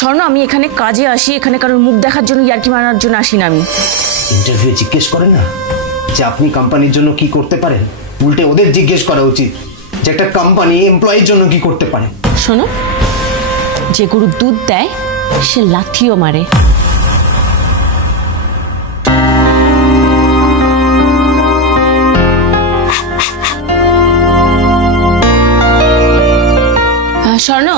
স্বর্ণ, আমি এখানে কাজে আসি, এখানে কারোর মুখ দেখার জন্য, ইয়ার্কি মারার জন্য আসি না। আমি ইন্টারভিউ জিজ্ঞেস করেন না যে আপনি কোম্পানির জন্য কি করতে পারেন, উল্টে ওদের জিজ্ঞেস করা উচিত যে একটা কোম্পানি এমপ্লয়ির জন্য কি করতে পারে। শোনো, যে গরু দুধ দেয় সে লাথিও মারে। স্বর্ণ,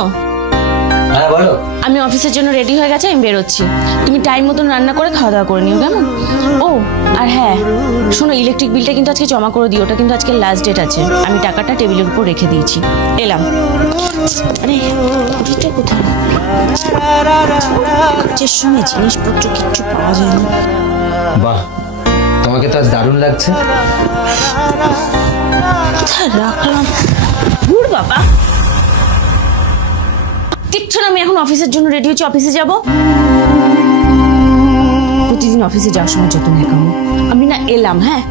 হ্যাঁ বলো। আমি অফিসের জন্য রেডি হয়ে গেছে, আমি বেরোচ্ছি। তুমি টাইম মতন রান্না করে খাওয়া দাওয়া করে নিও, কেমন? ও আর হ্যাঁ শোনো, ইলেকট্রিক বিলটা কিন্তু আজকে জমা করে দিও, ওটা কিন্তু আজকে লাস্ট ডেট আছে। আমি টাকাটা টেবিলের উপর রেখে দিয়েছি। এলাম। আরে ঘড়িটা কোথায়? কাজের সময় জিনিসপত্র কিচ্ছু পাওয়া যায় না। বাহ, তোমাকে তো আজ দারুণ লাগছে। কোথায় রাখলাম? দূর বাবা, কিচ্ছু না। আমি এখন অফিসের জন্য রেডি হচ্ছি, অফিসে যাব। প্রতিদিন অফিসে যাওয়ার সময় যত ন্যাকামো। আমি না এলাম। হ্যাঁ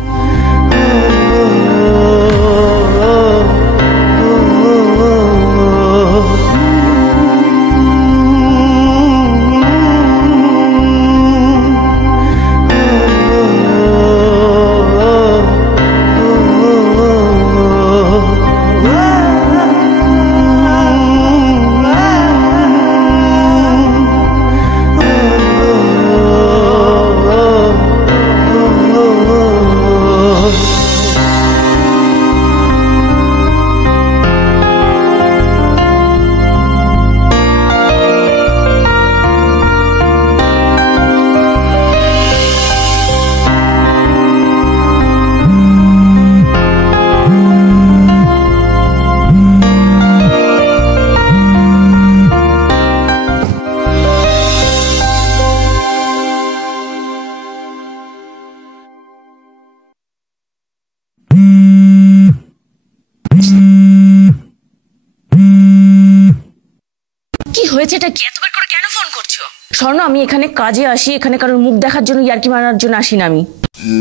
হয়েছেটা কি? এতবার করে কেন ফোন করছো? স্বর্ণ, আমি এখানে কাজে আসি, এখানে কারোর মুখ দেখার জন্য, ইয়ার্কি মারার জন্য আসি না। আমি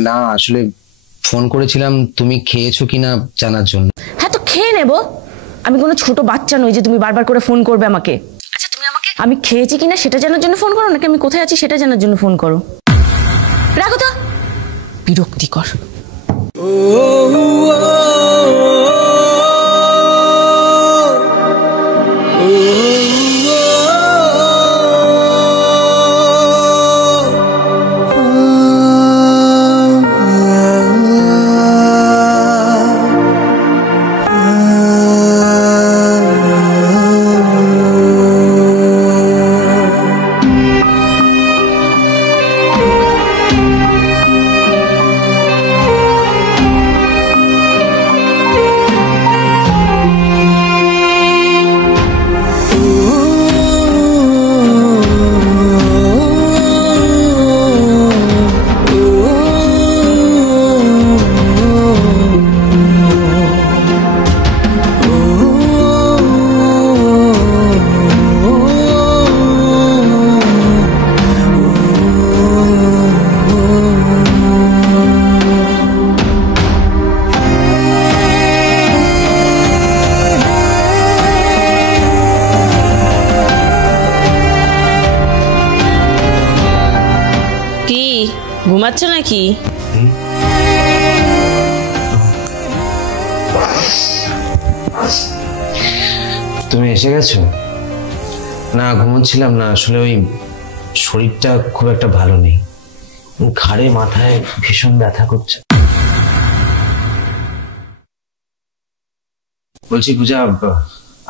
না, আসলে ফোন করেছিলাম তুমি খেয়েছো কিনা জানার জন্য। হ্যাঁ তো খেয়ে নেব। আমি কোনো ছোট বাচ্চা নই যে তুমি বারবার করে ফোন করবে আমাকে। আচ্ছা তুমি আমাকে আমি খেয়েছি কিনা সেটা জানার জন্য ফোন করো, নাকি আমি কোথায় আছি সেটা জানার জন্য ফোন করো? রাখো তো, বিরক্তিকর। ঘুমাচ্ছ নাকি? তুমি এসে গেছো? না, ঘুমোচ্ছিলাম না, আসলে ওই শরীরটা খুব একটা ভালো নেই, ঘাড়ে মাথায় ভীষণ ব্যথা করছে। বলছি পূজা,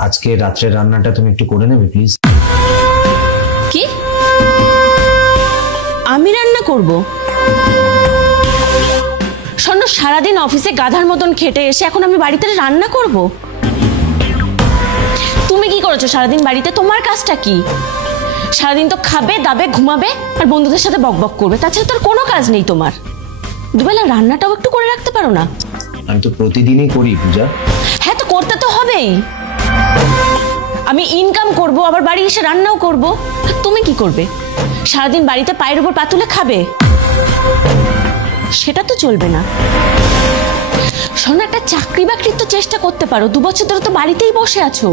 আজকে রাত্রের রান্নাটা তুমি একটু করে নেবে প্লিজ। কি? আমি রান্না করব? স্বর্ণ, সারাদিন অফিসে গাধার মতন খেটে এসে এখন আমি বাড়িতে রান্না করব? তুমি কি করেছো সারাদিন বাড়িতে? তোমার কাজটা কি? সারাদিন তো খাবে, দাবে, ঘুমাবে আর বন্ধুদের সাথে বকবক করবে, তাছাড়া তোর কোনো কাজ নেই তোমার। দুবেলা রান্নাটাও একটু করে রাখতে পারো না? আমি তো প্রতিদিনই করি পূজা। হ্যাঁ তো করতে তো হবেই। আমি ইনকাম করব, আবার বাড়ি এসে রান্নাও করব। তুমি কি করবে? সারাদিন বাড়িতে পায়ের উপর পা তুলে খাবে? সেটা তো চলবে না। শোনো, একটা চাকরি বাকরির তো চেষ্টা করতে পারো। 2 বছর ধরে তো বাড়িতেই বসে আছো।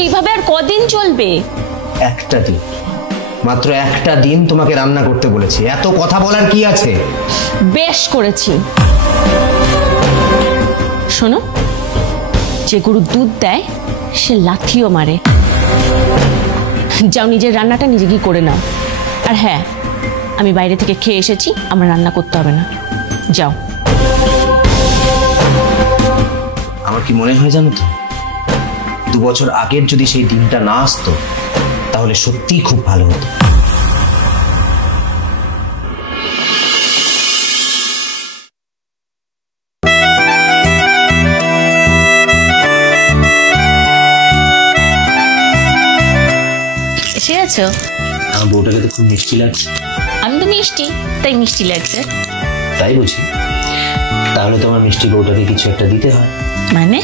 এইভাবে আর কদিন চলবে? একটা দিন, মাত্র একটা দিন তোমাকে রান্না করতে বলেছি, এত কথা বলার কি আছে? বেশ করেছি। শোনো, যে গরু দুধ দেয় সে লাথিও মারে। যাও, নিজের রান্নাটা নিজে কি করে নাও। আর হ্যাঁ, আমি বাইরে থেকে খেয়ে এসেছি, আমার রান্না করতে হবে না। যাও। আমার কি মনে হয় জানো তো, 2 বছর আগের যদি সেই দিনটা না আসতো তাহলে সত্যিই খুব ভালো হতো। এসে আছো? আমার বউটাকে তো খুব মিষ্টি লাগছে। আমি তো মিষ্টি, তাই মিষ্টি লাগছে। তাই বুঝি? তাহলে তোমার মিষ্টি বউটাকে কিছু একটা দিতে হয়। মানে?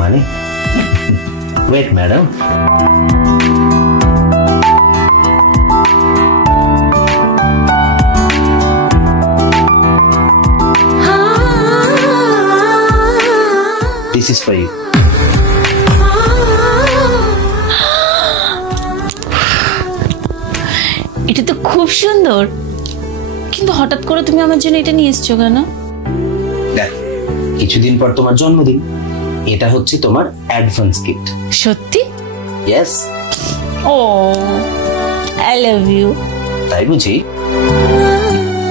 মানে wait madam, this is for you. এটা তো খুব সুন্দর, কিন্তু হঠাৎ করে তুমি আমার জন্য এটা নিয়ে এসছো কেন? দেখ, কিছুদিন পর তোমার জন্মদিন, এটা হচ্ছে তোমার অ্যাডভান্স গিফট। সত্যি? ইয়েস। ও, আই লাভ ইউ। তাই বুঝি?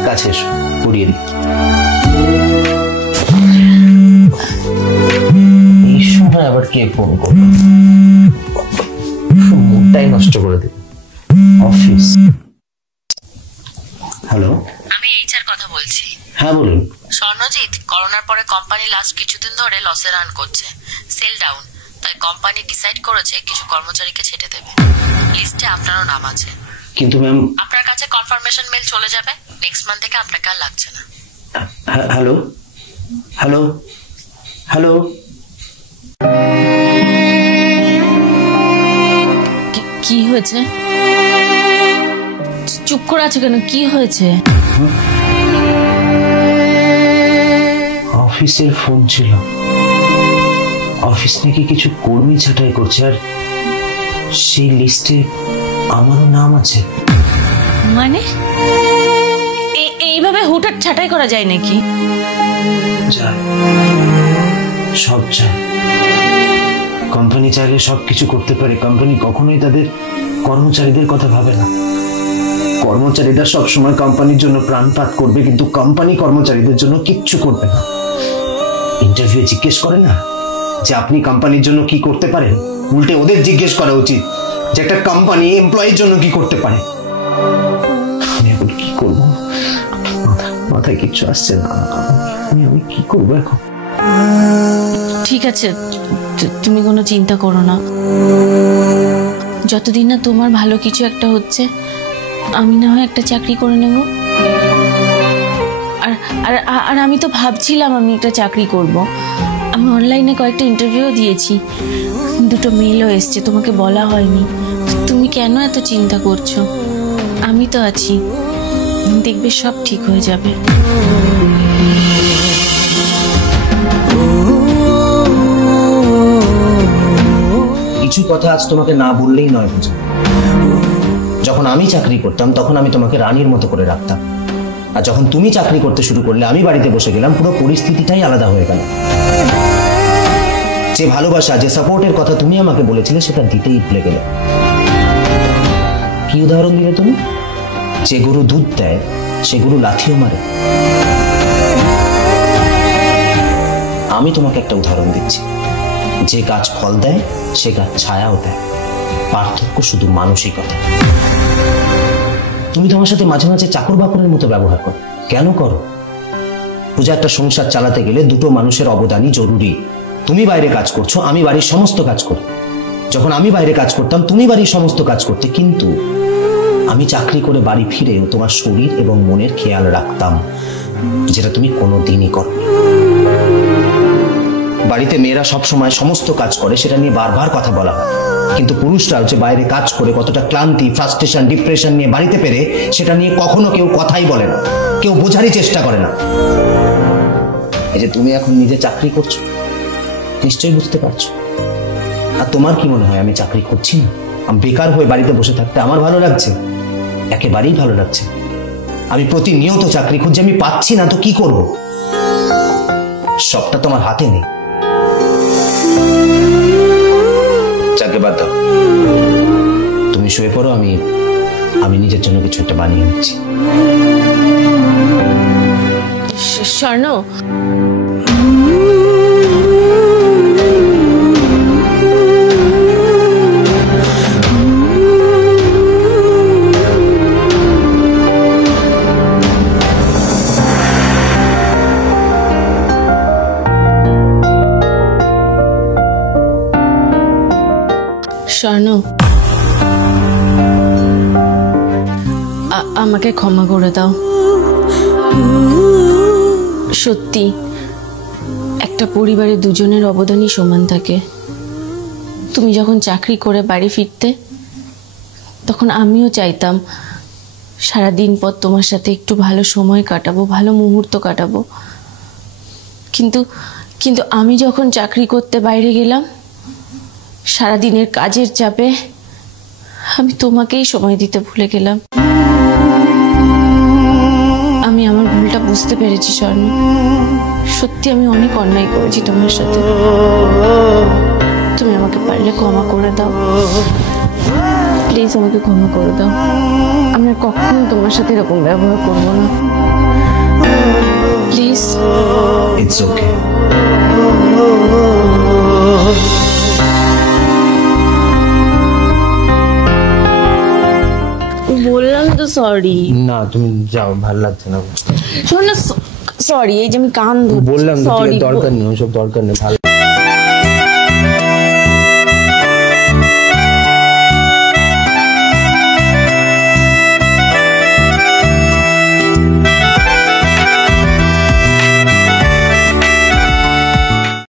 কাছে এসো, পুড়িয়ে দিই। এই সময় আবার কে ফোন করবে? মুডটাই নষ্ট করে দিল। অফিস। হ্যালো, আমি এইচআর কথা বলছি। হ্যাঁ বলুন। স্বর্ণজিৎ, করোনার পরে কোম্পানি লাস্ট কিছুদিন ধরে লসে রান করছে, সেল ডাউন। তাই কোম্পানি ডিসাইড করেছে কিছু কর্মচারীকে ছেটে দেবে। লিস্টে আপনারও নাম আছে। কিন্তু ম্যাম, আপনার কাছে কনফার্মেশন মেল চলে যাবে। নেক্সট মান্থ থেকে আপনাকে আর লাগছে না। হ্যালো হ্যালো হ্যালো, কি হয়েছে? চুপ করে আছো কেন? কি হয়েছে? অফিসের ফোন ছিল। অফিস নাকি কিছু কর্মী ছাঁটাই করছে, আর সেই লিস্টে আমারও নাম আছে। মানে এইভাবে হুটহাট ছাঁটাই করা যায় নাকি? যায়, সব যায়। কোম্পানি চাইলে সবকিছু করতে পারে। কোম্পানি কখনোই তাদের কর্মচারীদের কথা ভাবে না। কর্মচারীরা সবসময় কোম্পানির জন্য প্রাণপাত করবে, কিন্তু কোম্পানি কর্মচারীদের জন্য কিচ্ছু করবে না। ইন্টারভিউ জিজ্ঞেস করে না যে আপনি কোম্পানির জন্য কি করতে পারেন, উল্টে ওদের জিজ্ঞেস করা উচিত যে একটা কোম্পানি এমপ্লয়ির জন্য কি করতে পারে। আমি এখন কি করব? মাথায় কিচ্ছু আসছে না। আমি কি করবো এখন? ঠিক আছে, তুমি কোনো চিন্তা করো না। যতদিন না তোমার ভালো কিছু একটা হচ্ছে, আমি না হয় একটা চাকরি করে নেব। আর আর আর আমি তো ভাবছিলাম আমি একটা চাকরি করব। আমি অনলাইনে কয়েকটা ইন্টারভিউ দিয়েছি, 2টো মেলও এসছে, তোমাকে বলা হয়নি। তুমি কেন এত চিন্তা করছো? আমি তো আছি, দেখবে সব ঠিক হয়ে যাবে। কিছু কথা আজ তোমাকে না বললেই নয় বুঝা। যখন আমি চাকরি করতাম তখন আমি তোমাকে রানীর মতো করে রাখতাম, আর যখন তুমি চাকরি করতে শুরু করলে, আমি বাড়িতে বসে গেলাম, পুরো পরিস্থিতিটাই আলাদা হয়ে গেল। যে ভালোবাসা, যে সাপোর্টের কথা তুমি আমাকে বলেছিলে, সেটা দিতেই ভুলে গেলে। কি উদাহরণ দিলে তুমি? যে গরু দুধ দেয় সে গরু লাথিও মারে। আমি তোমাকে একটা উদাহরণ দিচ্ছি। যে গাছ ফল দেয় সে গাছ ছায়াও দেয়। পার্থক্য শুধু মানসিকতা। তুমি তোমার সাথে মাঝে মাঝে চাকর বাকরের মতো ব্যবহার করো। কেন করো? পূজা, একটা সংসার চালাতে গেলে 2টো মানুষের অবদানই জরুরি। তুমি বাইরে কাজ করছো, আমি বাড়ির সমস্ত কাজ করি। যখন আমি বাইরে কাজ করতাম তুমি বাড়ির সমস্ত কাজ করতে, কিন্তু আমি চাকরি করে বাড়ি ফিরেও তোমার শরীর এবং মনের খেয়াল রাখতাম, যেটা তুমি কোনোদিনই করো। বাড়িতে মেয়েরা সবসময় সমস্ত কাজ করে, সেটা নিয়ে বারবার কথা বলা হয়, কিন্তু পুরুষরা হচ্ছে বাইরে কাজ করে কতটা ক্লান্তি, ফ্রাস্ট্রেশন, ডিপ্রেশন নিয়ে বাড়িতে পেরে, সেটা নিয়ে কখনো কেউ কথাই বলে না, কেউ বোঝারই চেষ্টা করে না। এই যে তুমি এখন নিজে চাকরি করছো, নিশ্চয়ই বুঝতে পারছো। আর তোমার কি মনে হয় আমি চাকরি করছি না? আমি বেকার হয়ে বাড়িতে বসে থাকতে আমার ভালো লাগছে? একেবারেই ভালো লাগছে। আমি প্রতিনিয়ত চাকরি খুঁজছি, আমি পাচ্ছি না তো কি করব? সবটা তোমার হাতে নেই। চাকরি বাদ দাও, তুমি শুয়ে পড়ো, আমি নিজের জন্য কিছু একটা বানিয়ে নিচ্ছি। স্বর্ণ, স্বর্ণ, আমাকে ক্ষমা করে দাও। সত্যি একটা পরিবারে দুজনের অবদানই সমান থাকে। তুমি যখন চাকরি করে বাড়ি ফিরতে, তখন আমিও চাইতাম সারাদিন পর তোমার সাথে একটু ভালো সময় কাটাবো, ভালো মুহূর্ত কাটাবো। কিন্তু আমি যখন চাকরি করতে বাইরে গেলাম, সারাদিনের কাজের চাপে আমি তোমাকেই সময় দিতে ভুলে গেলাম। আমি আমার ভুলটা বুঝতে পেরেছি স্বর্ণ। সত্যি আমি অনেক অন্যায় করেছি তোমার সাথে। তুমি আমাকে পারলে ক্ষমা করে দাও, প্লিজ আমাকে ক্ষমা করে দাও। আমি আর কখনো তোমার সাথে এরকম ব্যবহার করবো না, প্লিজ। It's okay. বললাম তো সরি। না তুমি যাও, ভালো লাগছে না। শোন না, সরি, এই যে আমি কান ধরছি, বললাম সরি। দরকার নেই, ওসব দরকার নেই। ভালো